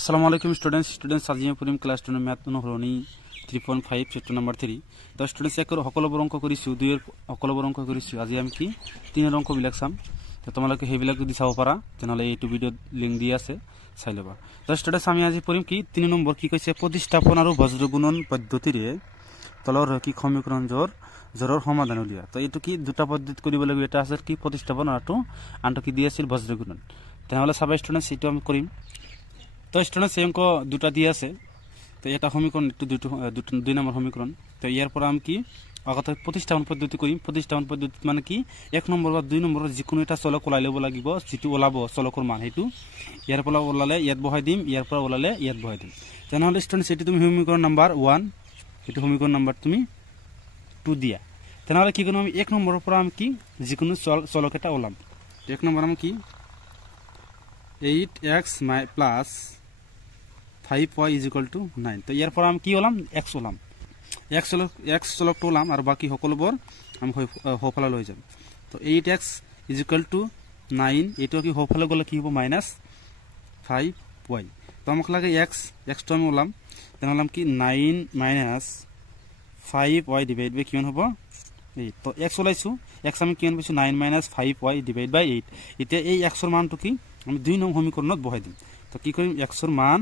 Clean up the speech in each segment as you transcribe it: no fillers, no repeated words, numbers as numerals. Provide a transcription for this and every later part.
Assalamualaikum students আজি পঢ়িম class 2 math অনুসৰণী 3.5 chapter number 3 তো স্টুডেন্টস এক সকলোবোৰ অংক কৰিছো দুইৰ সকলোবোৰ অংক কৰিছো আজি আমি কি তিনৰ অংক বিলাক চাম তো তোমালোকে হেবিলাক যদি চাব পাৰা তেনেহলে এইটো ভিডিও লিংক দি আছে চাই লবা তো স্টুডেন্টস আমি আজি পঢ়িম কি 3 নম্বৰ কি কৈছে প্ৰতিস্থাপন আৰু বজ্ৰ গুণন পদ্ধতিৰে তলৰ কি সমীকৰণ জৰৰ সমাধান উলিয়া তো এইটো কি দুটা পদ্ধতি কৰিব লাগিব এটা আছে কি প্ৰতিস্থাপন আৰু আনটো কি দি আছিল বজ্ৰ গুণন তেনেহলে সব স্টুডেন্টস এইটো আমি কৰিম তো স্টুডেন্টস এই অঙ্ক দুটা দিয়ে আছে তো এটা সমীকরণ একটু দুই নম্বর সমীকরণ তো ইয়ার পর আমি কি আগতে প্রতিস্থাপন পদ্ধতি করিম প্রতিস্থাপন পদ্ধতি মানে কি এক নম্বর বা দুই নম্বর যে কোনো এটা চলক ওলাই লব লাগিব যেটো ওলাব চলকৰ মান হেতু ইয়াৰ পৰা ওলালে ইয়াত বহাই দিম ইয়াৰ পৰা ওলালে ইয়াত বহাই দিম তেনেহলে স্টুডেন্টস এটি তুমি সমীকৰণ নাম্বাৰ 1 এটো সমীকৰণ নাম্বাৰ তুমি 2 দিয়া তেনেহলে কি কৰিম আমি এক নম্বৰৰ পৰা আমি কি যে কোনো চলক এটা ওলাম এক নম্বৰ আমি কি 8x plus 5y is equal to 9 তো ইয়াৰ পৰা আমি কি ওলাম x ওলাম x চলক তো ওলাম আৰু বাকি সকলোবোৰ আমি হফালা লৈ যাম তো 8x is equal to 9 এটো কি হফালা গলে কি হ'ব -5y তো আমাক লাগে x তো আমি ওলাম তেনেহলে কি 9 - 5y ডিভাইড বাই কিমান হ'ব 8 তো x ওলাইছো x আমি কিমান পাইছো 9 - 5y ডিভাইড বাই 8 এতিয়া এই x ৰ মানটো কি আমি দুই নং সমীকৰণত বহাই দিম তো কি কৰিম x ৰ মান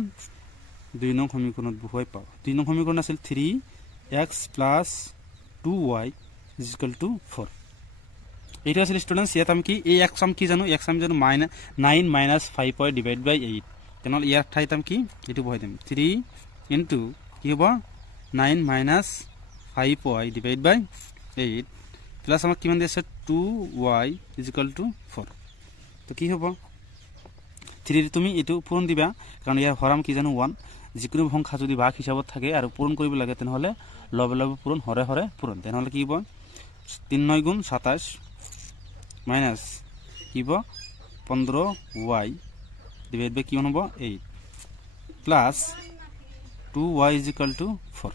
দুই নং সমীকৰণত বহাই পাও দুই নং সমীকৰণ আছিল 3x + 2y = 4 এটা আছিল স্টুডেন্টস ইয়াত আমি কি এই x আমি কি জানো x আমি জানো 9 - 5y ডিভাইড বাই 8 তেনল ইয়াৰ ঠাইত আমি কি এটো বহাই দিম 3 ইনটু কি হ'ব 9 - 5y ডিভাইড বাই 8 প্লাস আমাক কিমান দিছে 2y = 4 তো কি হ'ব 3 তুমি এটো পূৰণ দিবা কাৰণ ইয়াৰ হৰাম কি জানো 1 যিকোনো সংখ্যা যদি ভাগ হিচাপত থাকে আৰু পূৰণ কৰিব লাগে তেনেহলে লবে লবে পূৰণ হৰে হৰে পূৰণ তেনেহলে কি হ'ব 3 9 গুণ 27 মাইনাস কি হ'ব 15y ডিভাইড বাই কিমান হ'ব 8 প্লাস 2y = 4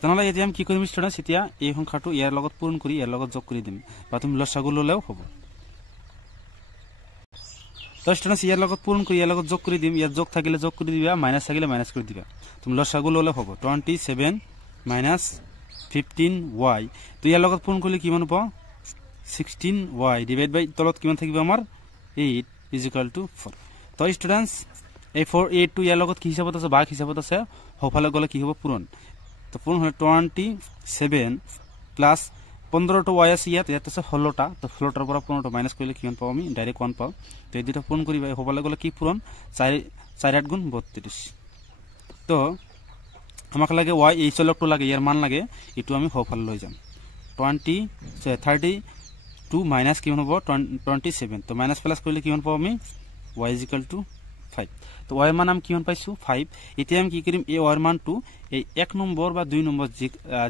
তেনেহলে এতিয়া আমি কি কৰিম স্টুডেন্টস এতিয়া এই সংখ্যাটো ইয়াৰ লগত পূৰণ কৰি ইয়াৰ লগত যোগ কৰি দিম বা তুমি লসাগু ললেও হ'ব তো স্টুডেন্টস ইয়াৰ লগত পূৰণ কৰি ইয়াৰ লগত যোগ কৰি দিম ইয়াত যোগ থাকিলে যোগ কৰি দিবা মাইনাস থাকিলে মাইনাস কৰি দিবা তুমি লসাগু ললে হ'ব 27 - 15y তো ইয়াৰ লগত পূৰণ কৰিলে কিমান হ'ব 16y ডিভাইড বাই তলত কিমান থাকিব আমাৰ 8 = 4 তো স্টুডেন্টস এই 4 8 টো ইয়াৰ লগত কি হিচাপত আছে ভাগ হিচাপত আছে হফালে গলে কি হ'ব পূৰণ তো পূৰণ হলে 27 প্লাস 15 to y আছে ইয়াত আছে 16টা তো 16টাৰ পৰা 15টা মাইনাস কৰিলে কিমান পাও আমি ডাইৰেক্ট 1 পাও তো এই দুটা পূৰণ কৰিবা হবলে গলে কি পূৰণ 4 8 গুণ 32 তো আমাক লাগে y এই চলকটো লাগে ইয়াৰ মান লাগে এটো আমি হফাল লৈ যাম 32 মাইনাস কিমান হ'ব 27 তো মাইনাস প্লাস কৰিলে কিমান পাও আমি y = 5 তো y মান আমি কিমান পাইছো 5 এতিয়া আমি কি কৰিম এই y মানটো এই 1 নম্বৰ বা 2 নম্বৰ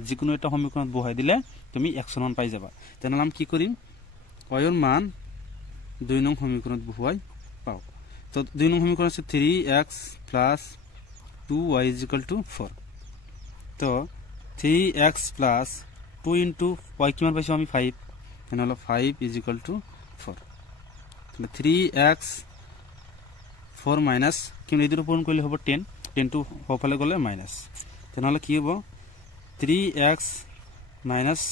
যিকোনো এটা সমীকৰণত বহাই দিলে তুমি 100 মান পাই যাবা তেনেহলে আমি কি কৰিম y ৰ মান 2 নং সমীকৰণত বহাই পাও তো 2 নং সমীকৰণ আছে 3x + 2y = 4 তো 3x + 2 * y কিমান পাইছো আমি 5 তেনেহলে 5 = 4 3x 4 মাইনাস কিমান এদিৰ পূৰণ কৰিলে হ'ব 10 টো হফালে গলে মাইনাস তেনেহলে কি হ'ব 3x -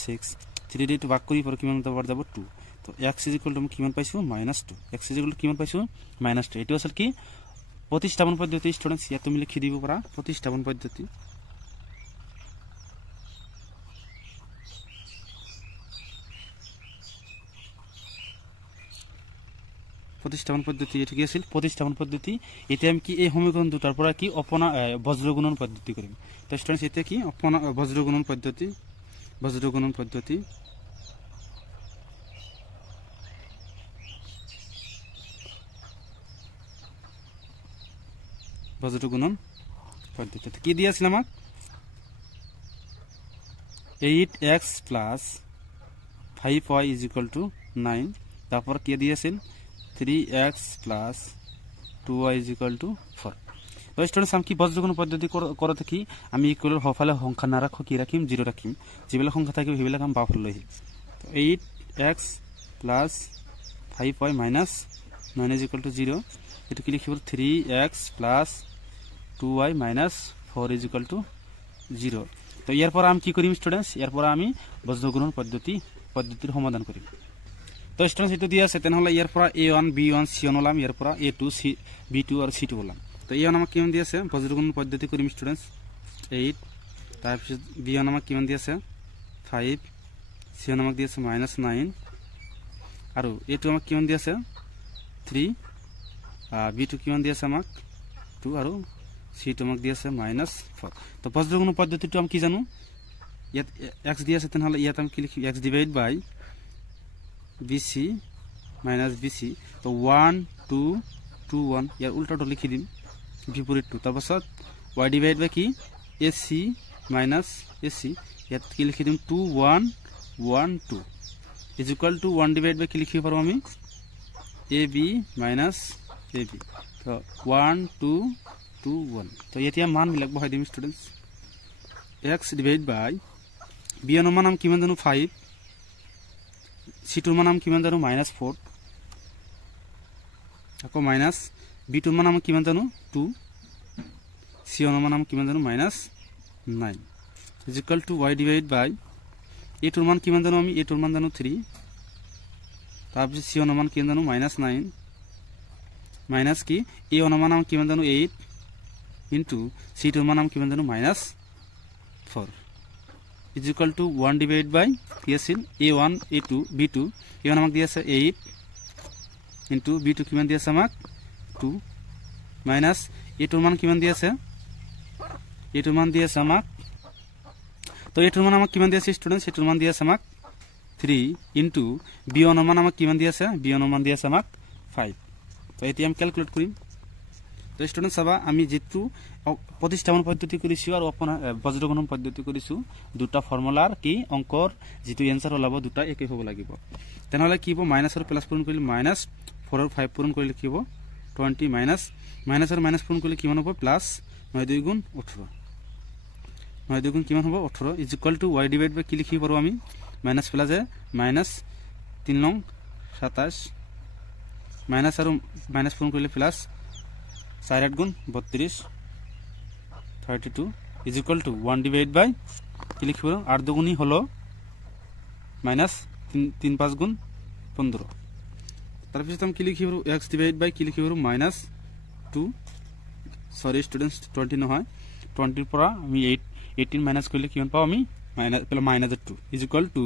6 3 টো ভাগ কৰি পৰ কিমান পাৰ যাব 2 তো x = কিমান পাইছো -2 x = কিমান পাইছো -2 এটো আছিল কি প্ৰতিস্থাপন পদ্ধতি স্টুডেন্টস ইয়াত তুমি লিখি দিব পাৰা প্ৰতিস্থাপন পদ্ধতি প্ৰতিস্থাপন পদ্ধতি ঠিক আছিল প্ৰতিস্থাপন পদ্ধতি এতিয়া আমি কি এই সমীকৰণ দুটাৰ পৰা কি অপনা বজ্ৰ গুণন পদ্ধতি কৰিম তো স্টুডেন্টস এতিয়া কি অপনা বজ্ৰ গুণন পদ্ধতি বজ্ৰ গুণন পদ্ধতি কি দিয়া আছিল আমাক 8x + 5y = 9 তারপর কি দিয়া আছিল 3x + 2y = 4 তো স্টুডেন্টস আমি কি বজ্রগুণ পদ্ধতি করে থাকি আমি ইকুয়ালের হফালে সংখ্যা না রাখো কি রাখিম 0 রাখিম যেবিলাক সংখ্যা থাকিব হেবিলাক আমি বাফল লই তো 8x + 5y - 9 = 0 এটো কি লিখিব 3x + 2y minus 4 is equal to 0 তো ইয়ার পর আমি কি করিম স্টুডেন্টস ইয়ার পর আমি বজ্রগুণন পদ্ধতির সমাধান করিম তো স্টুডেন্টস এটো দিয়া আছে তেনহলে ইয়ার পর a1 b1 c1 হলাম ইয়ার পর a2 b2 আর c2 হলাম তো a1 আমাকে কিমান দিয়েছে বজ্রগুণন পদ্ধতি করিম স্টুডেন্টস 8 তারপর b1 আমাকে কিমান দিয়েছে 5 c1 আমাকে দিয়েছে -9 আর a2 আমাকে কিমান দিয়েছে 3 b2 কিমান দিয়েছে আমাকে 2 আর c2 আমাকে দিয়েছে -4 তো বজ্রগুণন পদ্ধতিটা আমি কি জানো ইয়াত x দিয়েছে তাহলে ইয়াত আমি কি লিখি x ডিভাইড বাই bc minus bc তো 1 2 2 1 ইয়ার উল্টাটা লিখি দিম বিপরীত 2 তারপর y ডিভাইড বাই কি ac minus ac ইয়াত কি লিখি দিম 2 1 1 2 is equal to 1 divide by কি লিখি পারো আমি ab minus ab তো 1 2 2 1 তো এতিয়া মান মিলাক বহাই দিম স্টুডেন্টস x ডিভাইড বাই b এর মান আমি কিমান জানো 5 c2 মান আমি কিমান জানো -4 আকৌ মাইনাস b2 মান আমি কিমান জানো 2 c1 মান আমি কিমান জানো -9 is equal to y divide by a2 মান কিমান জানো আমি a2 মান জানো 3 তারপর c1 মান কিমান জানো -9 মাইনাস কি a1 মান আমি কিমান জানো 8 into c2 মান আমি কিমান জানো -4 is equal to 1 divided by কিছিল a1 a2 b2 a1 আমাক দিয়েছে 8 into b2 কিমান দিয়েছে আমাক 2 minus a2 মান কিমান দিয়েছে a2 মান দিয়েছে আমাক তো a2 মান আমাক কিমান দিয়েছে স্টুডেন্টস a2 মান দিয়েছে আমাক 3 into b1 মান আমাক কিমান দিয়েছে b1 মান দিয়েছে আমাক 5 তো এটি আমি ক্যালকুলেট করিম তো স্টুডেন্টস সবা আমি যেটু প্রতিস্থাপন পদ্ধতি করিছো আর বজ্রগুণন পদ্ধতি করিছো দুটা ফর্মুলার কি অঙ্কর যেটু आंसर হলাব দুটা একই হ'ব লাগিব তেনহলে কি হ'ব মাইনাস আর প্লাস পূরণ কৰিলে -4 আৰ 5 পূৰণ কৰিলে কি হ'ব 20 মাইনাস আৰ মাইনাস পূৰণ কৰিলে কিমান হ'ব প্লাস 9 2 গুণ 18 9 2 গুণ কিমান হ'ব 18 is equal to y divide by কি লিখি পাৰো আমি মাইনাস প্লাস এ মাইনাস 3 নং 27 মাইনাস আৰ মাইনাস পূৰণ কৰিলে প্লাস 4 8 গুণ 32 32 is equal to 1 divided by কি লিখব 8 দুগুণই হলো মাইনাস 3 5 গুণ 15 তারপর আমি কি লিখব x divided by কি লিখব -2 সরি স্টুডেন্টস 20 নহয় 20 এর পর আমি 18 মাইনাস করলে কিমান পাও আমি -2 is equal to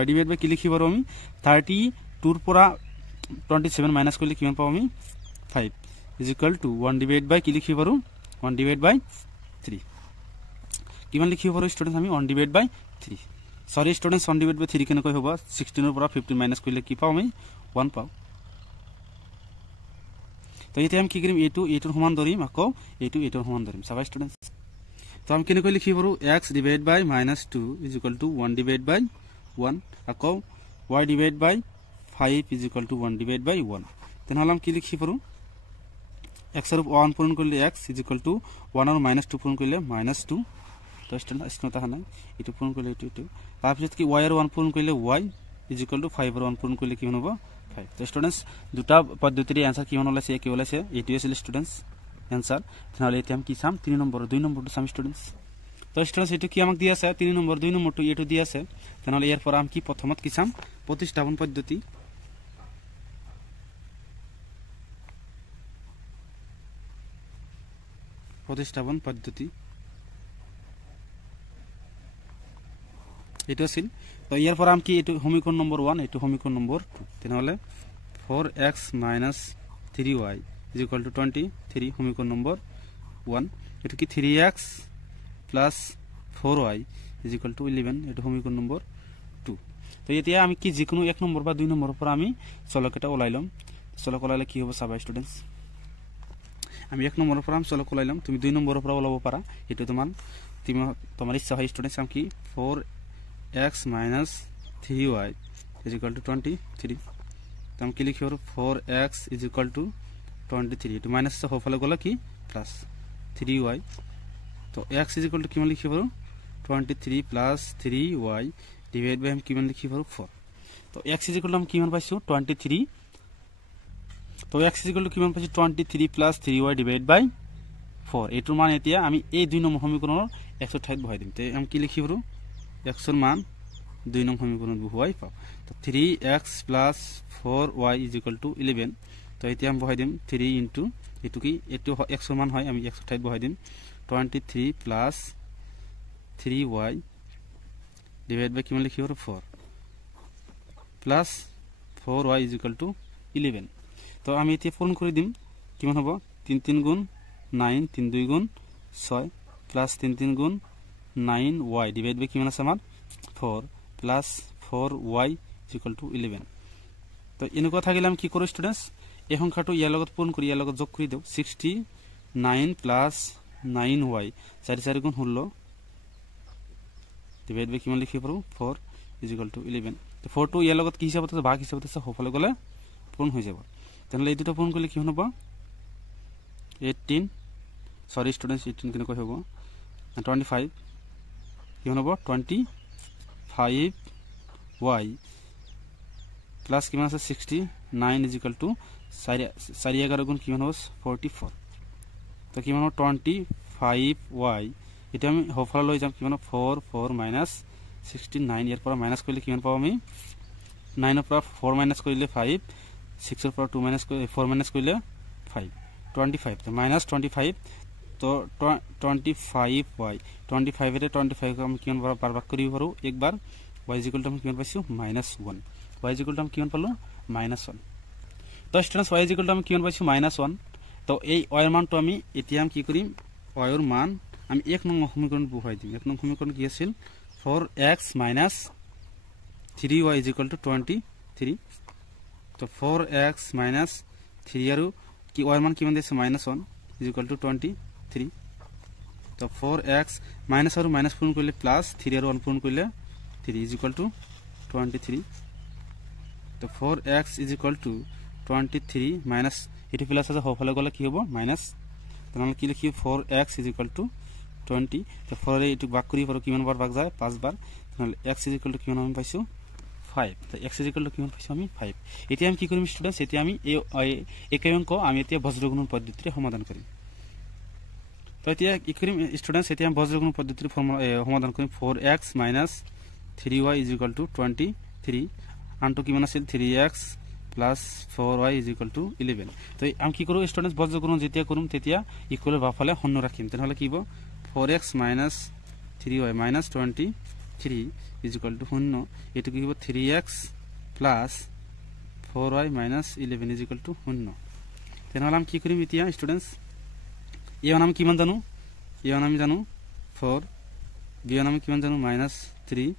y divided by কি লিখব আমি 32 এর পর 27 মাইনাস করলে কিমান পাও আমি 5 is equal to 1 divided by কি লিখি পারো 1 divided by 3 কিমান লিখি পারো স্টুডেন্টস আমি 1 divided by 3 sorry students 1 divided by 3 কেন কই হবো 16 এর পর 15 মাইনাস করলে কি পাও আমি 1 পাও তো এতে আমি কি করিম a2 এর সমান ধরিম আকো a2 এর সমান ধরিম সবাই স্টুডেন্টস তো আমি কেন কই লিখি পারো x divided by -2 is equal to 1 divided by 1 আকো y divided by 5 is equal to 1 divided by 1 তেন হলাম কি লিখি পারো x এর 1 পূরণ করলে x is equal to 1 আর -2 পূরণ করলে -2 তো স্টুডেন্ট স্ক্রিনটা হানা এটু পূরণ করলে এটু তারপর কি y এর 1 পূরণ করলে y is equal to 5 এর 1 পূরণ করলে কি হবে 5 তো স্টুডেন্টস দুটা পদ্ধতির आंसर কি হলাছে কি হলাছে এটু এসেল স্টুডেন্টস आंसर তাহলে এটি আমি কি সাম 3 নম্বর 2 নম্বরটা সাম স্টুডেন্টস তো স্টুডেন্টস এটু কি আমাকে দিয়া আছে 3 নম্বর 2 নম্বর টু এটু দিয়া আছে তাহলে এর পর আমি কি প্রথমত কি সাম প্রতিস্থাপন পদ্ধতি প্রতিস্থাপন পদ্ধতি এটা ছিল তো এর পর আমি কি এটু সমীকরণ নম্বর 1 এটু সমীকরণ নম্বর 2 তাহলে 4x - 3y = 23 সমীকরণ নম্বর 1 এটু কি 3x + 4y = 11 এটু সমীকরণ নম্বর 2 তো এতিয়া আমি কি যে কোনো এক নম্বর বা 2 নম্বর উপর আমি চলকটা ওলাইলাম চলক ওলাইলে কি হবে সবাই স্টুডেন্টস আমি এক নম্বর উপর আমি চলক ওলাইলাম তুমি 2 নম্বর উপর ওলাবো পারা এটা তোমার ইচ্ছা হয় স্টুডেন্টস আমি কি 4x - 3y = 23 তো আমি কি লিখি 4x = 23 এটা মাইনাস হফলে গলা কি প্লাস 3y তো x = কি মান লিখি 23 + 3y ডিভাইড বাই আমি কি মান লিখি 4 তো x = আমি কি মান পাইছো 23 তো x = কি মান পাইছো 23 + 3y ডিভাইড বাই 4 এটোৰ মান এতিয়া আমি এই 2 নম্বৰ সমীকৰণৰ x ৰ ঠাইত বহাই দিম তে আমি কি লিখি পাৰো x ৰ মান 2 নম্বৰ সমীকৰণত বহাই পাও তো 3x + 4y = 11 তো এতিয়া আমি বহাই দিম 3 ইনটু এটো কি এটো x ৰ মান হয় আমি x ৰ ঠাইত বহাই দিম 23 + 3y ডিভাইড বাই কিমান লিখি পাৰো 4 প্লাস 4y = 11 তো আমি এতিয়া পূৰণ কৰি দিম কিমান হ'ব 3 3 গুণ 9 3 2 গুণ 6 প্লাস 3 3 গুণ 9y ডিভাইড বাই কিমান আছে আমাৰ 4 প্লাস 4y = 11 তো এনেকুৱা থাকিলে আমি কি কৰো স্টুডেন্টস এই সংখ্যাটো ইয়াৰ লগত পূৰণ কৰি ইয়াৰ লগত যোগ কৰি দিও 69 প্লাস 9y 4 4 গুণ 16 ডিভাইড বাই কিমান লিখি পাৰো 4 = 11 তো 4 টো ইয়াৰ লগত কি হিচাপত আছে ভাগ হিচাপত আছে হফলে গলে পূৰণ হৈ যাব তেনলে এই দুটো পূৰণ কৰিলে কি হ'ব 18 সরি স্টুডেন্টস 18 কেনে কই হ'ব 25 কি হ'ব 25y প্লাস কিমান আছে 69 = 4 11 গুণ কিমান হ'ব 44 তো কিমান হ'ব 25y এটা আমি হফলে লৈ যাম কিমান 4 4 minus 69 ইয়াৰ পৰা মাইনাস কৰিলে কিমান পাম আমি 9 ৰ পৰা 4 মাইনাস কৰিলে 5 6 ৰ পৰা 2 মাইনাস কৰিলে 4 মাইনাস কৰিলে 5 25 তো minus 25 তো 25y 25 এতে 25 আমি কিমান বাৰ ভাগ কৰিব পাৰো একবাৰ y = আমি কিমান পাইছো -1 y = আমি কিমান পালো -1 তো স্টুডেন্টস y = আমি কিমান পাইছো -1 তো এই y এর মানটো আমি এতিয়া আমি কি কৰিম y এর মান আমি 1 নং সমীকরণ বহাই দিম 1 নং সমীকরণ কি আছিল 4x minus 3y = 23 তো 4x minus 3 আৰু কি y মান কিমান দিছে -1 = 23 তো 4x minus আৰু minus পূৰণ কৰিলে প্লাস 3 আৰু 1 পূৰণ কৰিলে 3 = 23 তো 4x = 23 minus এটো প্লাস আছে হফলে গলে কি হ'ব মাইনাস তাহলে কি লিখি 4x = 20 তো 4 এ এটো ভাগ কৰি পাৰো কিমান বার ভাগ যায় 5 বার তাহলে x = কিমান আমি পাইছো 5 তো x = কিমান পাইছো আমি 5 এতিয়া আমি কি কৰিম স্টুডেন্টস এতিয়া আমি এই একে অংক আমি এতিয়া বজ্ৰগুণন পদ্ধতিৰে সমাধান কৰিম তো এতিয়া কি কৰিম স্টুডেন্টস এতিয়া আমি বজ্ৰগুণন পদ্ধতিৰে সমাধান কৰিম 4x - 3y = 23 আনটো কিমান আছিল 3x plus 4y = 11 তো আমি কি করব স্টুডেন্টস বজ্রগুণন যেতিয়া করুম তেতিয়া ইকুয়ালের বাফালে শূন্য রাখিম তাহলে কি হবে 4x - 3y - 23 = 0 এটো কি হবে 3x plus 4y - 11 = 0 তাহলে আমি কি করিম এতিয়া স্টুডেন্টস এ নাম কিমান জানো এ নাম আমি জানো 4 বি নাম কিমান জানো -3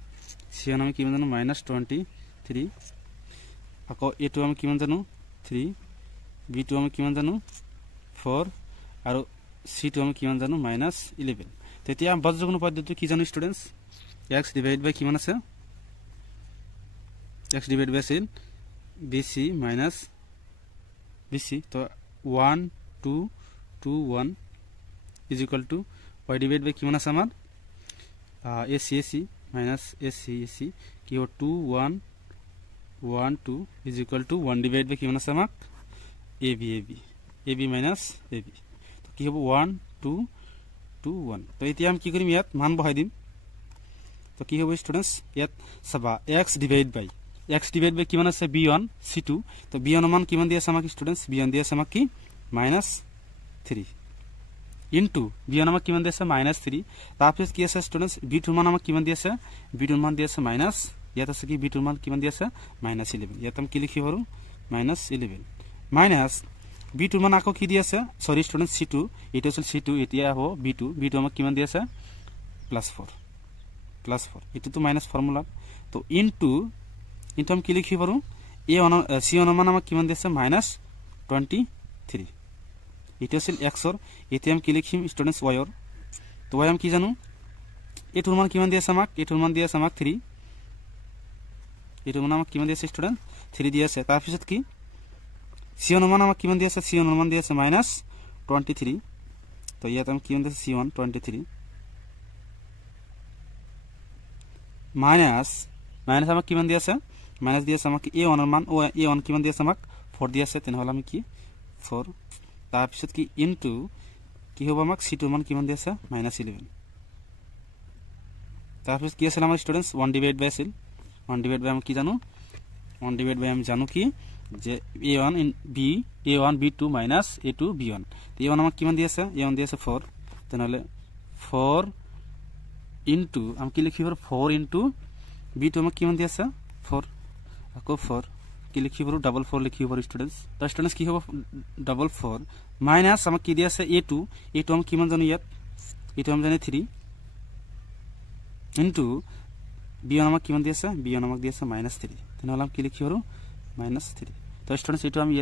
সি নাম কিমান জানো -23 আকৌ এটো আমি কিমান জানো 3 বি2 আমি কিমান জানো 4 আৰু সি2 আমি কিমান জানো -11 তেতিয়া বজ্রগুণন পদ্ধতি কি জানো স্টুডেন্টস x ডিভাইড বাই কিমান আছে x ডিভাইড বাই আছিল bc minus bc তো 1 2 2 1 = y ডিভাইড বাই কিমান আছে আমাৰ ac ac minus ac ac কি হ'ব 2 1 1 2 = 1 ডিভাইড বাই কিমান আছে আমাক ab ab ab minus ab তো কি হ'ব 1 2 2 1 তো এতিয়া আমি কি কৰিম ইয়াত মান বহাই দিম তো কি হ'ব স্টুডেন্টস ইয়াত সবা x ডিভাইড বাই কিমান আছে b1 c2 তো b1 মান কিমান দি আছে আমাক স্টুডেন্টস b1 দি আছে আমাক কি -3 ইনটু b1 আমাক কিমান দি আছে -3 তাৰপিছত কি আছে স্টুডেন্টস b2 মান আমাক কিমান দি আছে b2 মান দি আছে মাইনাস ইয়াত আছে কি b2 মান কিমান দি আছে -11 ইয়াত আমি কি লিখি পাৰো -11 মাইনাস b2 মান আকৌ কি দি আছে সরি স্টুডেন্টস c2 এটা আছিল c2 এতিয়া হ'ব b2 আমাক কিমান দি আছে +4 এটা তো মাইনাস ফর্মুলা তো ইনটু আমি কি লিখি পাৰো c মান আমাক কিমান দি আছে -23 এটা আছিল x ৰ এতিয়া আমি কি লিখিম স্টুডেন্টস y ৰ তো y আমি কি জানো এটোৰ মান কিমান দি আছে আমাক 3 এটো মান আমাক কিমান দি আছে স্টুডেন্ট 3 দি আছে তাৰপিছত কি c মান আমাক কিমান দি আছে c মান দি আছে -23 তো ইয়াত আমি কিমান দি আছে c1 23 মাইনাস আমাক কিমান দি আছে মাইনাস দি আছে আমাক a1 এর মান a1 কিমান দি আছে আমাক 4 দি আছে তেনহলে আমি কি 4 তাৰপিছত কি ইনটু কি হ'ব আমাক c2 মান কিমান দি আছে -11 তাৰপিছত কি আছিল আমাৰ ষ্টুডেন্টস 1 ডিভাইড বাই আছিল 1 ডিভাইড বাই আমি কি জানো 1 ডিভাইড বাই আমি জানো কি যে a1 in b a1 b2 minus a2 b1 a1 আমাক কিমান দি আছে a1 দি আছে 4 তেনহলে 4 into আমি কি লিখিব 4 into b2 আমাক কিমান দি আছে 4 আকৌ 4 কি লিখিব ডাবল 4 লিখিব স্টুডেন্টস তো স্টুডেন্টস কি হ'ব ডাবল 4 মাইনাস আমাক কি দি আছে a2 আমাক কিমান জানো ইয়াত a2 আমি জানি 3 into b1 আমাক কিমান দি আছে b1 আমাক দি আছে -3 তেনহলে আমি কি লিখিব -3 তো স্টুডেন্টস এটো আমি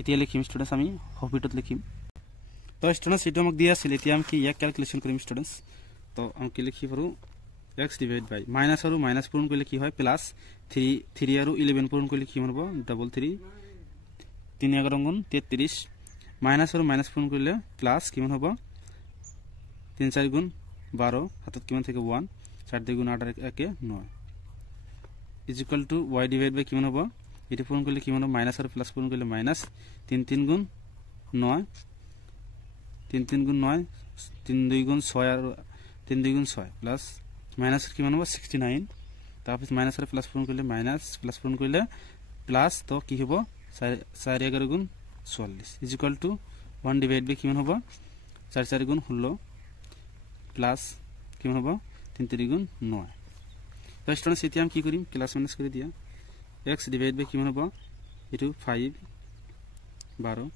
এতিয়া লিখিম স্টুডেন্টস আমি হবিটত লিখিম তো স্টুডেন্টস এটো আমাক দিয়া আছিল এতিয়া আমি কি ইয়াক ক্যালকুলেশন কৰিম স্টুডেন্টস তো আমি কি লিখি পাৰো x ডিভাইড বাই মাইনাস আৰু মাইনাস পূৰণ কৰিলে কি হয় প্লাস 3 আৰু 11 পূৰণ কৰিলে কি হ'ব 3 3 11 গুণ 33 মাইনাস আৰু মাইনাস পূৰণ কৰিলে প্লাস কিমান হ'ব 3 4 গুণ 12 হাতত কিমান থাকে 1 4 2 গুণ 8 1 9 is equal to y divided by কিমান হ'ব এটো পূৰণ কৰিলে কিমান হ'ব মাইনাস আৰু প্লাস পূৰণ কৰিলে মাইনাস 3 3 গুণ 9 3 3 গুণ 9 3 2 গুণ 6 আৰু 3 2 গুণ 6 প্লাস মাইনাস কিমান হ'ব 69 তাৰপিছত মাইনাস আৰু প্লাস পূৰণ কৰিলে মাইনাস প্লাস পূৰণ কৰিলে প্লাস তো কি হ'ব 4 11 গুণ 44 is equal to 1 divided by কিমান হ'ব 4 4 গুণ 16 প্লাস কিমান হ'ব 3 3 গুণ 9 তো স্টুডেন্টস এতিয়া আমি কি কৰিম ক্লাস মাইনাস কৰি দিয়া x ডিভাইড বাই কিমান হ'ব এটো 5 12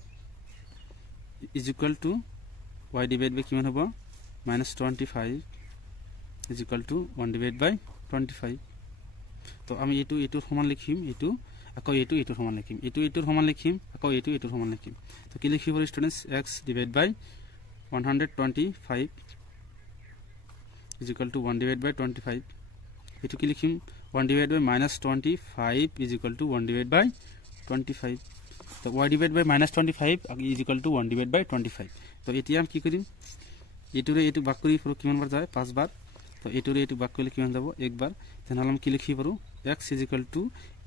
is equal to y divided by কিমান হ'ব -25 is equal to 1 divided by 25 তো আমি এটো সমান লিখিম এটো আকৌ এটো সমান লিখিম এটোৰ সমান লিখিম আকৌ এটোৰ সমান লিখিম তো কি লিখিব students x divided by 125 is equal to 1 divided by 25 এটো কি লিখিম 1 divided by -25 is equal to 1 divided by 25 তো y divided by -25 is equal to 1 divided by 25 তো এতিয়া আমি কি কৰিম এটোৰে এটো ভাগ কৰি পুৰো কিমান বাৰ যায় 5 বাৰ তো এটোৰে এটো ভাগ কৰিলে কিমান যাব এক বাৰ তেনহলে আমি কি লিখি পাৰো x is equal to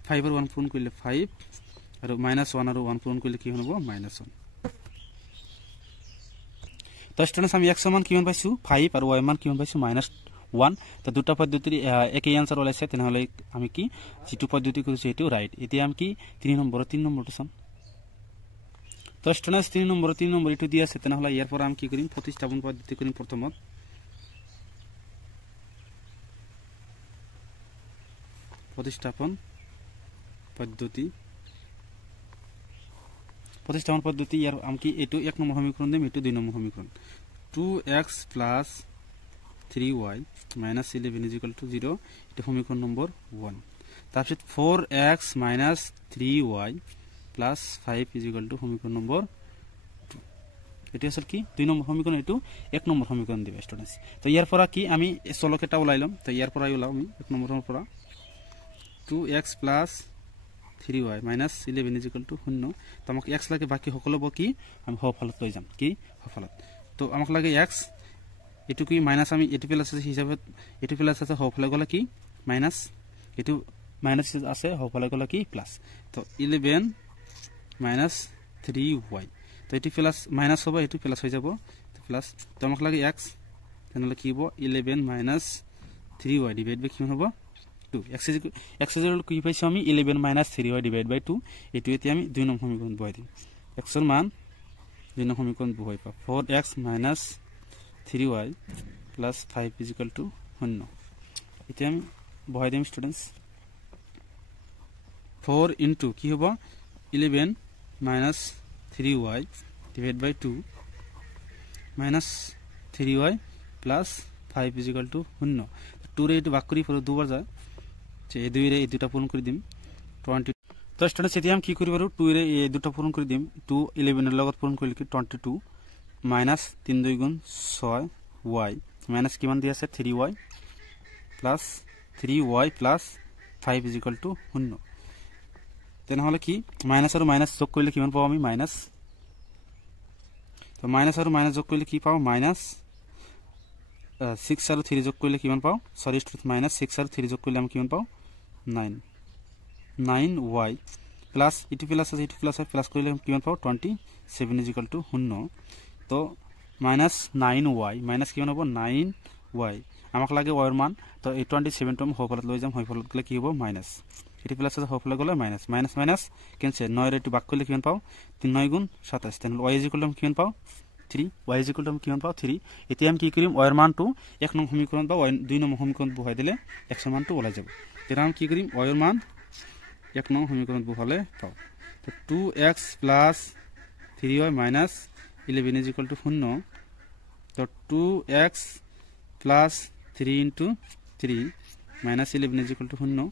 5 আৰু 1 পূৰণ কৰিলে 5 আৰু -1 আৰু 1 পূৰণ কৰিলে কি হ'ব -1 তো স্টুডেন্টস আমি x সমান কিমান পাইছো 5 আৰু y মান কিমান পাইছো -1 তো দুটা পদ্ধতিৰ একই আনসাৰ ওলাইছে তেনহলে আমি কি যেটো পদ্ধতি কৰিছো এটো ৰাইট এতিয়া আমি কি 3 নম্বৰটো চাম তো স্টুডেন্টস 3 নম্বৰ এটো দি আছে তেনহলে ইয়াৰ পৰা আমি কি কৰিম প্ৰতিস্থাপন পদ্ধতি কৰিম প্ৰথমত প্ৰতিস্থাপন পদ্ধতি ইয়াৰ আমি কি এটো 1 নম্বৰ সমীকৰণ দিম এটো 2 নম্বৰ সমীকৰণ 2x plus 3y minus 11 is equal to 0 এটা সমীকরণ নম্বর 1 তারপর 4x minus 3y plus 5 is equal to সমীকরণ নম্বর 2 এটা আসলে কি 2 নম্বর সমীকরণ এটো 1 নম্বর সমীকরণ দিবা স্টুডেন্টস তো ইয়ার পরা কি আমি চলকেটা উলাইলাম তো ইয়ার পরাই উলাও আমি 1 নম্বরের পরা 2x plus 3y minus 11 is equal to 0 তো আমাক x লাগে বাকি সকলো কি আমি হফালত লৈ যাম কি হফালত তো আমাক লাগে x এটো কি মাইনাস আমি এটো প্লাস আছে হিসাবে এটো প্লাস আছে হফালে গলা কি মাইনাস এটো মাইনাস আছে হফালে গলা কি প্লাস তো 11 minus 3y তো এটো প্লাস মাইনাস হবে এটো প্লাস হয়ে যাব তো প্লাস তো আমাক লাগে x তেনলে কি হবে 11 minus 3y ডিভাইড বাই কি হবে 2 x এর কি পাইছো আমি 11 minus 3y ডিভাইড বাই 2 এটো এতি আমি 2 নং সমীকরণ বহাই দিম x এর মান 2 নং সমীকরণ বহাই পা 4x minus 3y plus 5 is equal to 0 এটা আমি বহাই দিম স্টুডেন্টস 4 into কি হবে 11 minus 3y divided by 2 minus 3y plus 5 is equal to 0 2 রে এটা ভাগ করি পরে দুবার যায় যে এই দুই রে এই দুটা পূরণ করে দিম 20 তো স্টুডেন্টস এটি আমি কি করি পারো 2 রে এই দুটা পূরণ করে দিম 2 11 এর লগত পূরণ করলে কি 22 minus 3 2 গুণ 6y minus কিমান দি আছে 3y plus 3y plus 5 is equal to 0 তেনহলে কি মাইনাস আৰু মাইনাস যোগ কৰিলে কিমান পাও আমি মাইনাস তো মাইনাস আৰু মাইনাস যোগ কৰিলে কি পাও মাইনাস 6 আৰু 3 যোগ কৰিলে কিমান পাও সৰি স্টুডেন্টস মাইনাস 6 আৰু 3 যোগ কৰিলে আমি কিমান পাও 9 9y প্লাস ইটু প্লাস আছে ইটু প্লাস প্লাস কৰিলে কিমান পাও 27 ইজ ইকুয়াল টু 0 তো মাইনাস 9y মাইনাস কিমান হ'ব 9y আমাক লাগে y এর মান তো এই 27 টো হফলত লৈ যাম হফলত গলে কি হ'ব মাইনাস ইটু প্লাস আছে হফলত গলে মাইনাস মাইনাস মাইনাস ক্যান্সেল 9 রে টু ভাগ কৰিলে কিমান পাও 3 9 গুণ 27 তেন y ইজ ইকুয়াল টু কিমান পাও 3 y ইজ ইকুয়াল টু কিমান পাও 3 এতিয়া আমি কি কৰিম y এর মানটো 1 নং সমীকরণ বা 2 নং সমীকরণ বহাই দিলে x এর মানটো ওলাই যাব তেরা আমি কি কৰিম y এর মান 1 নং সমীকরণ বহালে পাও তো 2x plus 3y minus 11 is equal to 0 तो 2x plus 3 into 3 minus 11 is equal to 0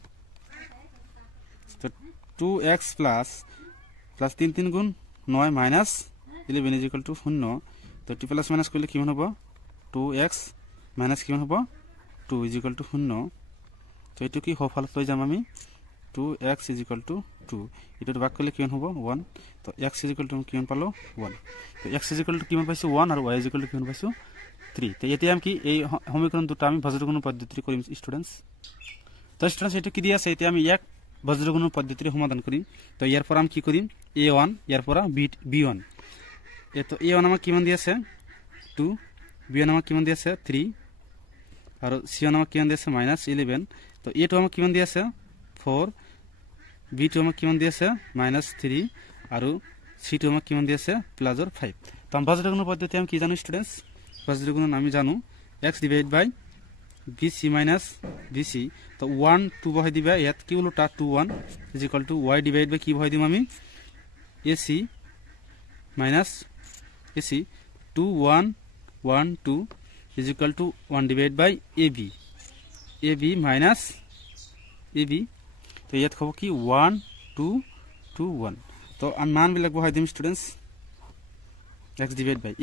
तो 2x plus 3 3 गुण 9 minus 11 is equal to 0 तो 2 plus minus করলে কি হবে 2x minus কি হবে 2 is equal to 0 তো এটো কি হফালত লৈ যাম আমি 2x is equal to 2 এটা ভাগ করলে কিমান হ'ব 1 তো x is equal to কিমান পালো 1 তো x is equal to কিমান পাইছো 1 আর y is equal to কিমান পাইছো 3 তো এতিয়া আমি কি এই সমীকরণ দুটো আমি বজ্রগুণ পদ্ধতিতে কৰিম স্টুডেন্টস তো স্টুডেন্টস এটা কি দিয়া আছে এতিয়া আমি এক বজ্রগুণ পদ্ধতিতে সমাধান কৰিম তো ইয়াৰ পৰা আমি কি কৰিম a1 ইয়াৰ পৰা b1 এতো a1 আমাক কিমান দিয়া আছে 2 b1 আমাক কিমান দিয়া আছে 3 আর c1 আমাক কিমান দিয়া আছে -11 তো a2 আমাক কিমান দিয়া আছে 4 b2 আমাক কিমান দিয়া আছে -3 আৰু c2 আমাক কিমান দিয়া আছে +5 তো আমি বজ্রগুণ পদ্ধতি আমি কি জানো স্টুডেন্টস বজ্রগুণ আমি জানো x ডিভাইড বাই bc minus bc তো 1 2 বহাই দিবা ইয়াত কি হলো টা 2 1 is equal to y divide by কি বহাই দিম আমি ac minus ac 2 1 1 2 is equal to 1 divided by ab minus ab तो याद खबो कि 1 2 2 1 तो आन मान बिलक बहाय दिम students x divide by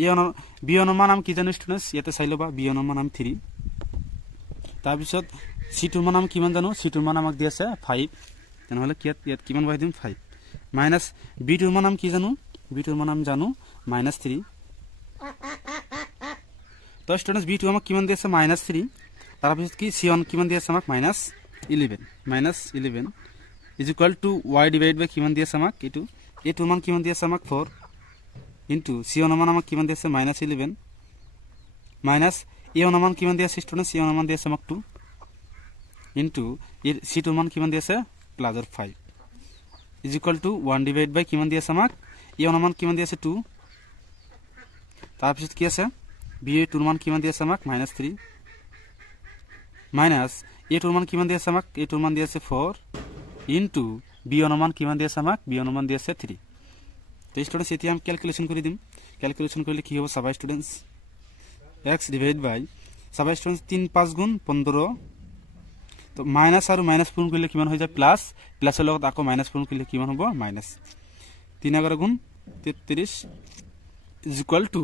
b on मान हम कि जानो स्टूडेंट्स याते साइलोबा b on मान हम 3 तार बिसत c2 मान हम किमान जानो c2 मान हमक दि আছে 5 তেন হলে কি ইয়াত কিমান বহাই দিম 5 माइनस b2 मान हम कि जानो b2 मान हम जानो -3 तो स्टूडेंट्स b2 हमक किमान दि আছে -3 तार बिसत कि c1 किमान दि আছে हमक -11 is equal to y divided by কিমান দি আছে আমাক এটু a2 মান কিমান দি আছে আমাক 4 into c1 মান আমাক কিমান দি আছে -11 minus a1 মান কিমান দি আছে স্টুডেন্ট c1 মান দি আছে আমাক 2 into c2 মান কিমান দি আছে +5 is equal to 1 divided by কিমান দি আছে আমাক a1 মান কিমান দি আছে 2 তার পিছত কি আছে b2 মান কিমান দি আছে আমাক -3 minus a2 মান কিমান দি আছে আমাক a2 মান দি আছে 4 into b অনুমান কিমান দি আছে আমাক b অনুমান দি আছে 3 তো স্টুডেন্টস এটি আমি ক্যালকুলেশন কৰি দিম ক্যালকুলেশন কৰিলে কি হ'ব সবাই স্টুডেন্টস x ডিভাইড বাই সবাই স্টুডেন্টস 3 5 গুণ 15 তো মাইনাস আৰু মাইনাস পূৰণ কৰিলে কিমান হৈ যায় প্লাস প্লাসৰ লগত আকৌ মাইনাস পূৰণ কৰিলে কিমান হ'ব মাইনাস 3 11 গুণ 33 is equal to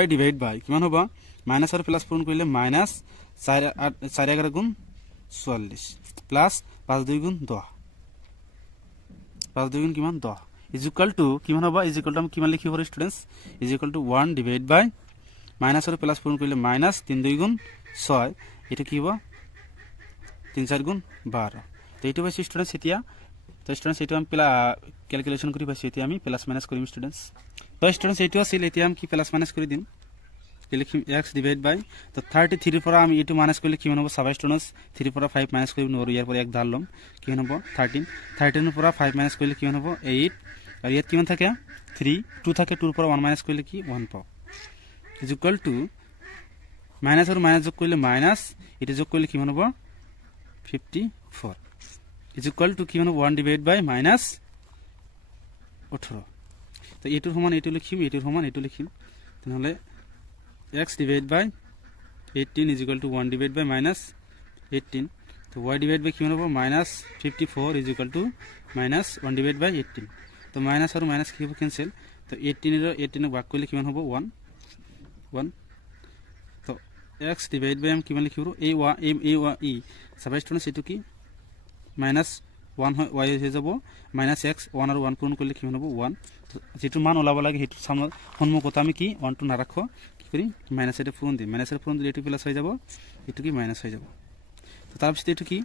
y divide by কিমান হ'ব মাইনাস আৰু প্লাস পূৰণ কৰিলে মাইনাস 4 11 গুণ 44 প্লাস 5 2 গুণ 10 5 2 গুণ কিমান 10 is equal to কিমান হ'ব is equal to আমি কিমান লিখিব students is equal to 1 divide by minus আৰু প্লাস পূৰণ কৰিলে মাইনাস 3 2 গুণ 6 এটা কি হ'ব 3 4 গুণ 12 তো এইটো পাইছো স্টুডেন্টস এতিয়া তো স্টুডেন্টস এইটো আমি ক্যালকুলেশন কৰি পাইছো এতিয়া আমি প্লাস মাইনাস কৰিম স্টুডেন্টস তো স্টুডেন্টস এইটো আছিল এতিয়া আমি কি প্লাস মাইনাস কৰি দিম লিখিম x ডিভাইড বাই তো 33 পৰা আমি এটো মাইনাস কৰিলে কিমান হ'ব সবাই স্টুডেন্টস 3 পৰা 5 মাইনাস কৰিম নৰো ইয়াৰ পৰা 1 ধাৰ লম কিমান হ'ব 13 পৰা 5 মাইনাস কৰিলে কিমান হ'ব 8 আৰু ইয়াত কিমান থাকে 3 2 থাকে 2 পৰা 1 মাইনাস কৰিলে কি 1 পাও is equal to মাইনাস আৰু মাইনাস যোগ কৰিলে মাইনাস এটা যোগ কৰিলে কিমান হ'ব 54 is equal to কিমান 1 ডিভাইড বাই মাইনাস 18 তো এটোৰ সমান এটো লিখিম এটোৰ সমান এটো লিখিম তেনহলে x divided by 18 is equal to 1 divided by minus 18 तो y divided by किमान होगा minus 54 is equal to minus 1 divided by 18 तो minus और minus की होगा कैंसिल तो 18 भाग करले किमान होगा 1 तो x divided by हम किमान लिखिबो a सबै स्टुडेंट्स एटु की minus 1 y হৈ যাব minus x 1 আৰু 1 পূৰণ কৰিলে কিমান হ'ব 1 তো যেটো মান ওলাব লাগে হেতু সামনে সন্মুখত আমি কি 1 টু না ৰাখো माइनस এটা পূরণ দিই মাইনাসের পূরণ দিলে এটু প্লাস হয়ে যাব এটু কি মাইনাস হয়ে যাব তো তার পিছতে এটু কি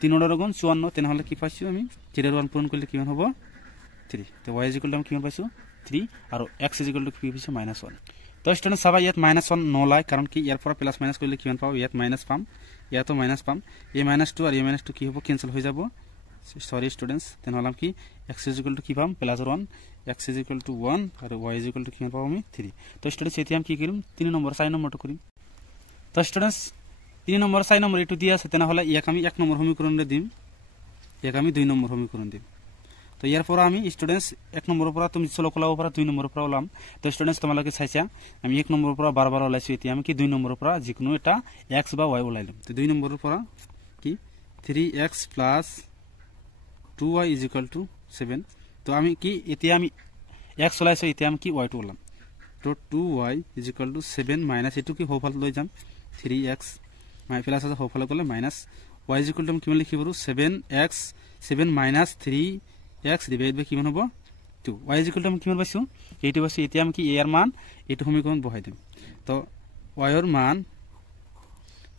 3 অর্ডার গুণ 54 তেনেহলে কি পাইছো আমি 3 এর 1 পূরণ করলে কিমান হবে 3 তো y = আমি কিমান পাইছো 3 আর x = কি পাইছো -1 তো স্টুডেন্ট সবাই ইয়াত -1 নলাই কারণ কি ইয়ার পর প্লাস মাইনাস করলে কিমান পাবো ইয়াত মাইনাস পাম ইয়াতো মাইনাস পাম এই -2 আর এই -2 কি হবে ক্যান্সেল হয়ে যাব সরি স্টুডেন্টস তেনেহলে কি x = কি পাম +1 x = 1 আর y = কিমান পাবো আমি 3 তো স্টুডেন্টস এটি আমি কি করিম 3 নম্বর 4 নম্বরটা করিম তো স্টুডেন্টস 3 নম্বর 4 নম্বর এটু দিয়া আছে তেনেহলে ইয়াক আমি 1 নম্বর সমীকরণে দিম ইয়াক আমি 2 নম্বর সমীকরণ দিম তো ইয়ার পর আমি স্টুডেন্টস 1 নম্বরের পর তুমি চলো কলাও পর 2 নম্বরের পর ওলাম তো স্টুডেন্টস তোমালকে চাইছা আমি 1 নম্বরের পর বারবার ওলাইছি এটি আমি কি 2 নম্বরের পর যে কোনো এটা x বা y ওলাইলাম তো 2 নম্বরের পর কি 3x + 2y = 7 তো আমি কি এটি আমি x ওলাইছি এটি আমি কি y টো ওলাম তো 2y = 7 মাইনাস এটু কি হোফাল লই যাম 3x মাই প্লাস আছে হোফাল করলে মাইনাস y = আমি কি লিখিব 7x 7 - 3x ডিভাইড বাই কিমান হবে 2 y = আমি কিমান পাইছো এইটো পাইছো এটি আমি কি a এর মান এটো সমীকরণ বহাই দিম তো y এর মান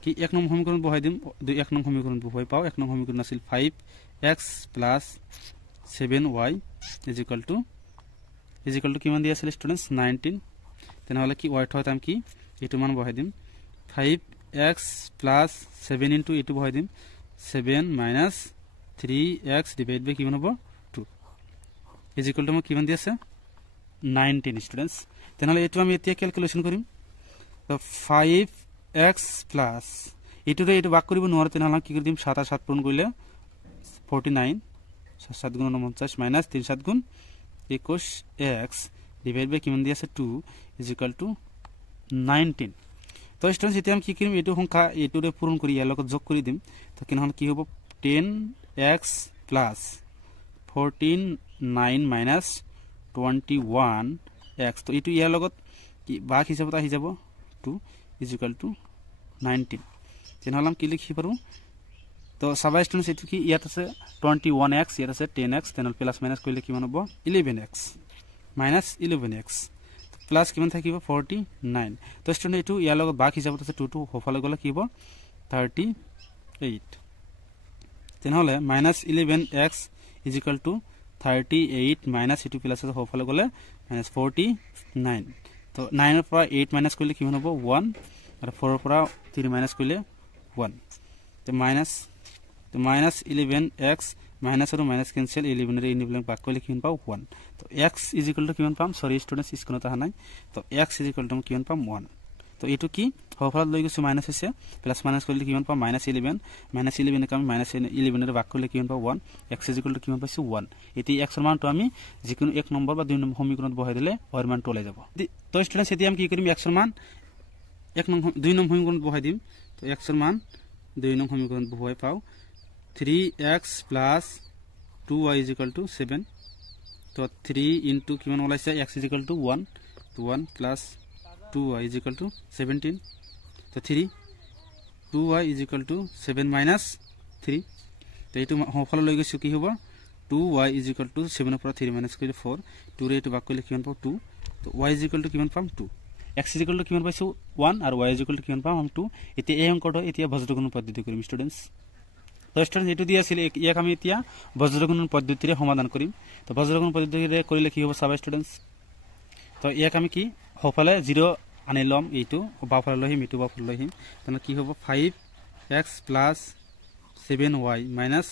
কি 1 নং সমীকরণ বহাই দিম 1 নং সমীকরণ বহাই পাও 1 নং সমীকরণ আছিল 5x + 7y = কিমান দিয়া আছিল স্টুডেন্টস 19 তেনেহলে কি y হয় তাম কি এটো মান বহাই দিম 5x + 7 * এটো বহাই দিম 7 - 3x ডিভাইড বাই কিমান হবে 2 = মই কিমান দি আছে 19 স্টুডেন্টস তেনেহলে এটো আমি এতিয়া ক্যালকুলেশন কৰিম তো 5x প্লাস এটোৰে এটো ভাগ কৰিব নোৱাৰে তেনেহলে কি কৰি দিম 7 আৰ 7 পূৰণ কৰিলে 49 7 7 গুণ 49 মাইনাস 3 7 গুণ 21x ডিভাইড বাই কিমান দি আছে 2 = 19 তো স্টুডেন্টস এতিয়া আমি কি কৰিম এটো সংখ্যা এটোৰে পূৰণ কৰি ইয়াৰ লগত যোগ কৰি দিম তো কিমান কি হ'ব 10x plus 14 9 minus 21x তো এটো ইয়াৰ লগত কি ভাগ হিচাপত আহি যাব 2 = 19 তেনেহলে কি লিখি পাৰো তো সবাই স্টুডেন্টস এটো কি ইয়াত আছে 21x ইয়াত আছে 10x তেনেহলে প্লাস মাইনাস কৰিলে কিমান হ'ব 11x minus 11x প্লাস কিমান থাকিব 49 তো স্টুডেন্ট এটো ইয়াৰ লগত ভাগ হিচাপত আছে 2 2 হোফালে গলে কি হ'ব 38 তেনেহলে -11x = 38 মাইনাস এটো প্লাস আছে হোফালে গলে -49 তো 9 এর পৰা 8 মাইনাস কৰিলে কিমান হ'ব 1 আৰ 4 এৰ পৰা 3 মাইনাস কৰিলে 1 তো -11x minus R minus cancel 11 এৰ ইনভিলেন্ট ভাগ কৰিলে কিমান পাও 1 তো x = কিমান পাম সরি স্টুডেন্টস স্ক্রিনত আহা নাই তো x = কিমান পাম 1 তো এটো কি হোফাল লৈ গৈছো মাইনাস আছে প্লাস মাইনাস কৰিলে কিমান পাম -11 -11 কে আমি -11 এৰ ভাগ কৰিলে কিমান পাও 1 x = কিমান পাইছো 1 এটি x এর মানটো আমি যিকোনো 1 নম্বৰ বা 2 নম্বৰ সমীকৰণত বহাই দিলে y এৰ মানটো ওলাই যাব তো স্টুডেন্টস এটি আমি কি কৰিম x এৰ মান 2 নং সমীকৰণত বহাই দিম তো x এৰ মান 2 নং সমীকৰণত বহাই পাও 3x + 2y = 7 তো 3 * কিমান ওলাইছে x = 1 তো 1 + 2y = 17 তো 3 2y = 7 - 3 তো এটো হোফালে লৈ গৈছো কি হ'ব 2y = 7 এর পৰা 3 মাইনাস কৰিলে 4 2 ৰে এটো ভাগ কৰিলে কিমান পাও 2 তো y = কিমান পাম 2 x = কিমান পাইছো 1 আর y = কিমান পাম 2 এতিয়া এই অঙ্কটো এতিয়া বজ্রগুণন পদ্ধতি কৰিম স্টুডেন্টস তো স্টুডেন্টস এটো দিয়া আছিল ইয়াক আমি এতিয়া বজ্ৰগুণন পদ্ধতিৰে সমাধান কৰিম তো বজ্ৰগুণন পদ্ধতিৰে কৰিলে কি হ'ব সবাই স্টুডেন্টস তো ইয়াক আমি কি হোফালে 0 আনি লম এইটো বাফালে লহিম এটো বাফালে লহিম তাহলে কি হ'ব 5x + 7y - 19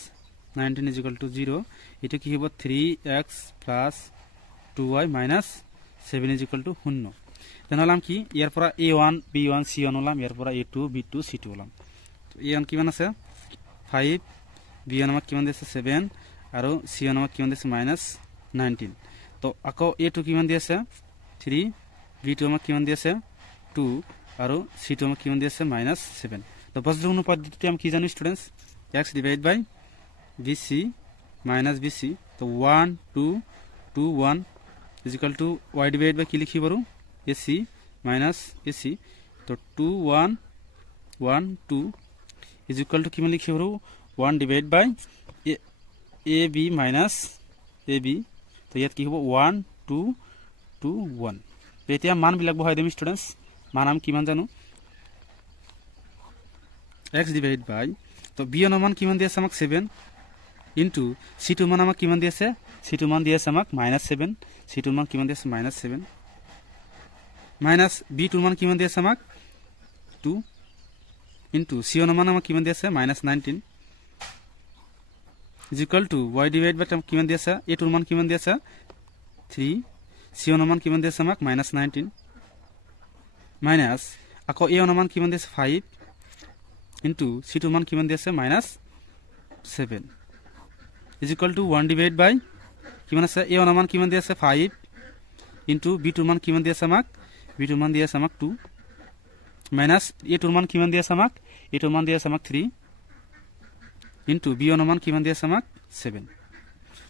= 0 এটো কি হ'ব 3x + 2y - 7 = 0 তাহলে আমি কি ইয়ার পৰা a1 b1 c1 হলাম ইয়াৰ পৰা a2 b2 c2 হলাম তো a1 কিমান আছে 5 b1 আমাক কিমান দিছে 7 আৰু c1 আমাক কিমান দিছে -19 তো আকৌ a2 কিমান দি আছে 3 b2 আমাক কিমান দি আছে 2 আৰু c2 আমাক কিমান দি আছে -7 তো বজ্রগুণন পদ্ধতিতে আমি কি জানি স্টুডেন্টস x ডিভাইড বাই bc minus bc তো 1 2 2 1 = y ডিভাইড বাই কি লিখি পারো ac minus ac তো 2 1 1 2 = কিমান লিখি পারো 1 ডিভাইড বাই ab minus ab তো ইয়াত কি হ'ব 1 2 2 1 তো এতিয়া মান বিলাক বহাই দিম স্টুডেন্টস মান আমি কিমান জানো x ডিভাইড বাই তো বি অনুমান কিমান দি আছে আমাক 7 ইনটু সি টু মান আমাক কিমান দি আছে সি টু মান দি আছে আমাক -7 সি টু মান কিমান দি আছে -7 মাইনাস বি টু মান কিমান দি আছে আমাক 2 ইনটু সি অনুমান আমাক কিমান দি আছে -19 is equal to y divided by কিমান দি আছে a টুৰ মান কিমান দি আছে 3 c অনুমান কিমান দি আছে আমাক -19 মাইনাস আকৌ a অনুমান কিমান দি আছে 5 ইনটু c টুৰ মান কিমান দি আছে -7 is equal to 1 divided by কিমান আছে a অনুমান কিমান দি আছে 5 ইনটু b টুৰ মান কিমান দি আছে আমাক b টুৰ মান দি আছে আমাক 2 মাইনাস a টুৰ মান কিমান দি আছে আমাক a টুৰ মান দি আছে আমাক 3 ইনটু বি অনুমান কিমান দি আছে আমাক 7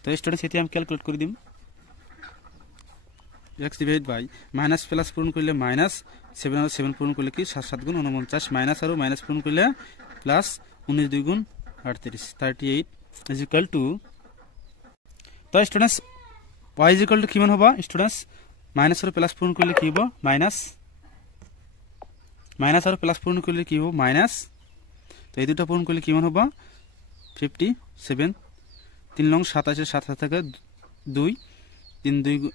তো স্টুডেন্টস এটি আমি ক্যালকুলেট কৰি দিম x divide by minus plus পূৰণ কৰিলে মাইনাস 7 আৰু 7 পূৰণ কৰিলে কি 7 7 গুণ 49 মাইনাস আৰু মাইনাস পূৰণ কৰিলে প্লাস 19 2 গুণ 38 38 is equal to তো students y is equal to কিমান হ'ব স্টুডেন্টস মাইনাস আৰু প্লাস পূৰণ কৰিলে কি হ'ব মাইনাস মাইনাস আৰু প্লাস পূৰণ কৰিলে কি হ'ব মাইনাস তো এই দুটো পূৰণ কৰিলে কিমান হ'ব 57 3 লং 27 7 থেকে 2 3 2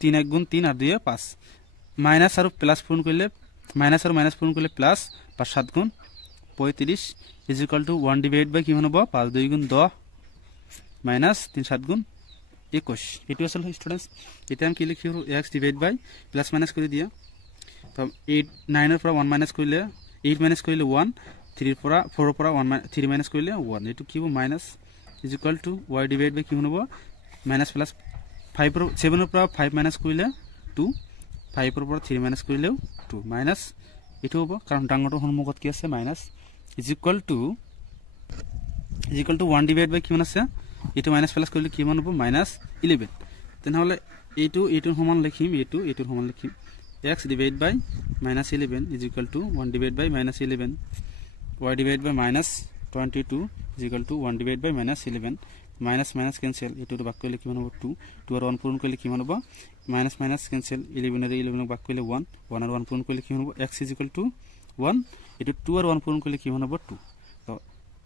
3 1 গুণ 3 আর 2 5 মাইনাস আর প্লাস পূরণ করলে মাইনাস আর মাইনাস পূরণ করলে প্লাস 5 7 গুণ 35 is equal to 1 divide by কিমান হ'ব 5 2 গুণ 10 মাইনাস 3 7 গুণ 21 এটো আসলে স্টুডেন্টস এটা আমি কি লিখি x ডিভাইড বাই প্লাস মাইনাস করে দিয়া তো 8 9 এর পর 1 মাইনাস করলে 8 মাইনাস করলে 1 3 পৰা 4 পৰা 1 3 মাইনাস কৰিলে 1 এটো কি হ'ব minus is equal to y divide by কিমান হ'ব মাইনাস প্লাস 5 পৰা 7 পৰা 5 মাইনাস কৰিলে 2 5 পৰা 3 মাইনাস কৰিলে 2 মাইনাস এটো হ'ব কাৰণ ডাঙৰটো সন্মুখত কি আছে minus is equal to 1 divide by কিমান আছে এটো মাইনাস প্লাস কৰিলে কিমান হ'ব মাইনাস 11 তেনেহলে এটো সমান লিখিম এটো সমান লিখিম x divide by minus 11 is equal to 1 divide by minus 11 y divided by minus 22 is equal to 1 divided by minus 11 minus minus cancel eto to back kole kiman hobo 2 2 আর 1 পূরণ করলে কিমান হবে minus minus cancel 11 এর 11 back করলে 1 1 আর 1 পূরণ করলে কিমান হবে x is equal to 1 eto 2 আর 1 পূরণ করলে কিমান হবে 2 তো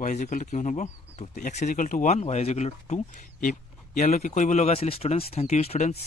y is equal to কিমান হবে 2 তো x is equal to 1 y is equal to 2 এই ইয়ালৈকে কৰিব লগা আছিল স্টুডেন্টস থ্যাংক ইউ স্টুডেন্টস